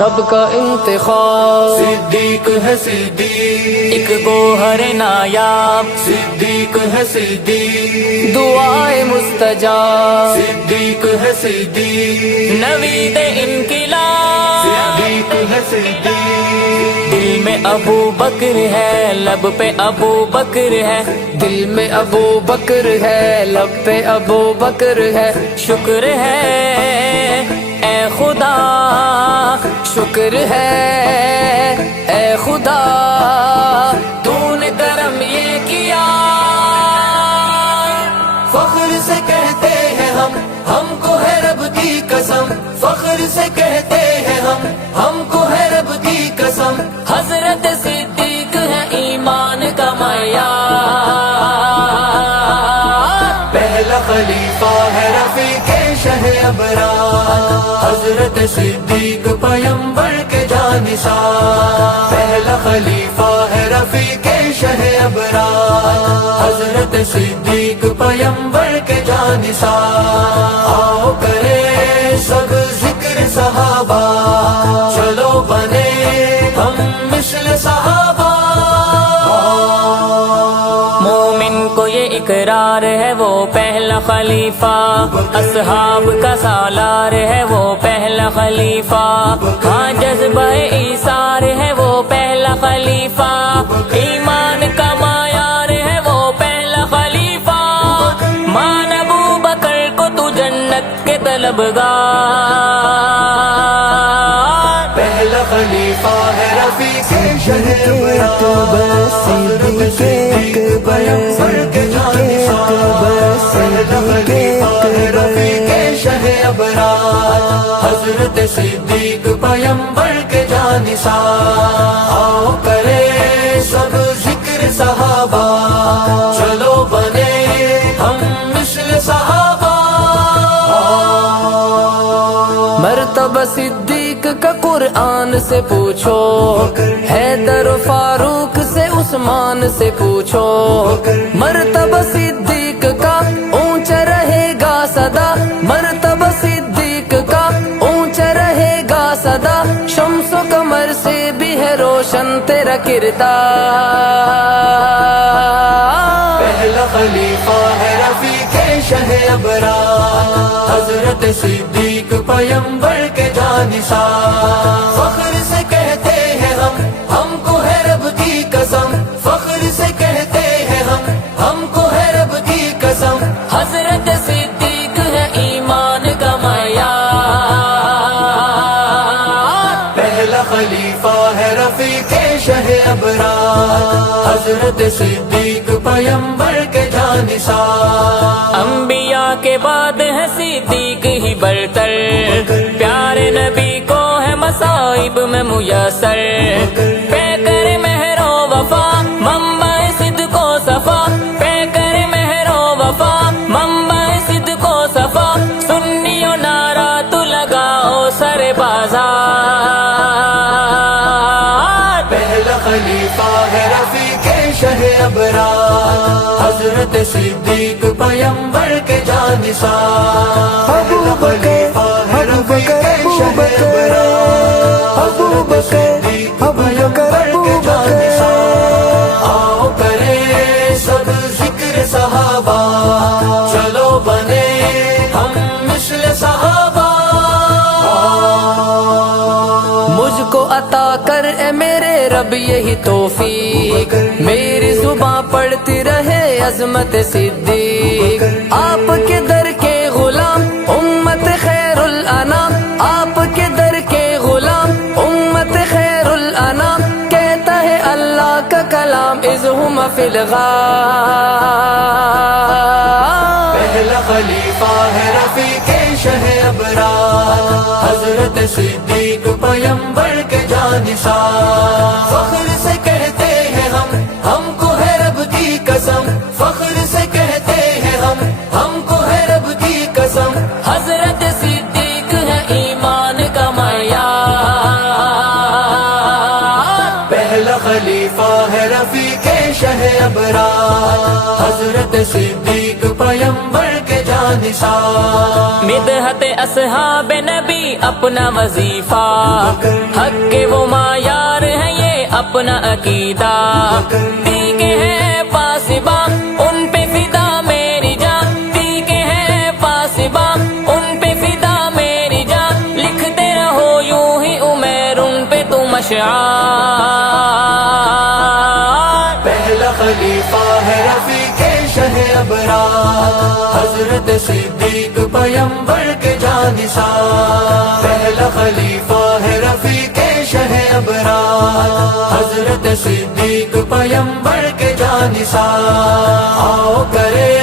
رب کا انتخاب، صدیق ہے صدیق، ایک گوہر نایاب، صدیق ہے صدیق، دعائے مستجاب، صدیق ہے صدیق، نوید انقلاب، صدیق ہے صدیق، دل میں ابو بکر ہے، لب پہ ابو بکر ہے، دل میں ابو بکر ہے، لب پہ ابو بکر ہے، شکر ہے اے خدا، شکر ہے اے خدا، تو نے کرم یہ کیا، فخر سے کہتے ہیں ہم کو ہے رب کی قسم، فخر سے کہتے ہیں ہم کو ہے رب کی قسم، حضرت صدیق ہے ایمان کا معیار، پہلا خلیفہ ہے رفیق شہ ابرار، حضرت صدیق پیمبر کے جانثار، پہلا خلیفہ ہے رفیق شہ ابرار، حضرت صدیق پیمبر کے جانثار، آؤ کرے سب ذکر صحابہ، چلو بنے ہم مثل صحابہ، مومن کو یہ اقرار ہے وہ پہلا خلیفہ، اصحاب کا سالار ہے وہ پہلا خلیفہ، ہاں جذبہ ایثار ہے وہ پہلا خلیفہ، ایمان کا معیار ہے وہ پہلا خلیفہ، مان ابو بکر کو تو جنت کے طلبگار، پہلا خلیفہ ہے رفیق شہ ابرار، حضرت صدیق پیمبر کے جانثار، پہلا خلیفہ ہے رفیق شہ ابرار، حضرت صدیق پیمبر کے جانثار، آؤ کرے سب ذکر صحابہ، چلو بنے ہم مثل صحابہ، مرتبہ صدیق کا قرآن سے پوچھو، حیدر و فاروق سے عثمان سے پوچھو، مرتبہ صدیق کا اونچا رہے گا صدا، مرتبہ صدیق کا اونچا رہے گا صدا، شمس و قمر سے بھی ہے روشن تیرا کردار، پہلا خلیفہ ہے رفیق شہ ابرار، حضرت صدیق پیمبر کے جانثار، فخر سے کہتے ہیں ہم کو ہے رب کی قسم، فخر سے کہتے ہیں ہم کو ہے رب کی قسم، حضرت صدیق ہے ایمان کا معیار، پہلا خلیفہ ہے رفیق شہ ابرار، حضرت صدیق پیمبر کے جانثار، انبیاء کے بعد ہے صدیق ہی برتر، پیارے نبی کو ہے مصائب میں میسر، پہ کر مہر و وفا منبع صدق و صفا، پہ کر مہر و وفا منبع صدق و صفا، سنیوں نعرہ تو لگاؤ سر بازار، پہلا خلیفہ ہے رفیق شہ ابرار، حضرت صدیق پیمبر کے جانثار، پہلا خلیفہ ہے رفیق شہ ابرار، حضرت صدیق پیمبر کے جانثار، آؤ کرے سب ذکر صحابہ، چلو بنے ہم مثل صحابہ، مجھ کو عطا کر اے میرے رب یہی توفیق، میری زباں پڑھتی رہے عظمت صدیق، آپ کے در کے غلام امت خیر الانام، آپ کے در کے غلام امت خیر الانام، کہتا ہے اللہ کا کلام اذہم فی الغار، پہلا خلیفہ ہے رفیق شہ ابرار، حضرت صدیق پیمبر کے جانثار، فخر سے کہتے ہیں ہم کو ہے رب کی قسم، فخر سے کہتے ہیں ہم کو ہے رب کی قسم، حضرت صدیق ہے ایمان کا معیار، پہلا خلیفہ ہے رفیق شہ ابرار، حضرت صدیق پیمبر کے جانثار، مدحت اصحاب نبی اپنا وظیفہ، حق کے وہ معیار ہیں یہ اپنا عقیدہ، ٹھیکے ہیں پاسباں ان پہ فدا میری جان، ٹھیکے ہیں پاسباں ان پہ فدا میری جان، لکھتے رہو یوں ہی عمیر ان پہ تم اشعار۔ پہلا خلیفہ ہے رفیق شہ ابرار، حضرت صدیق پیمبر کے جانثار۔ پہلا خلیفہ ہے رفیق شہ ابرار، حضرت صدیق پیمبر کے جانثار۔ آؤ کرے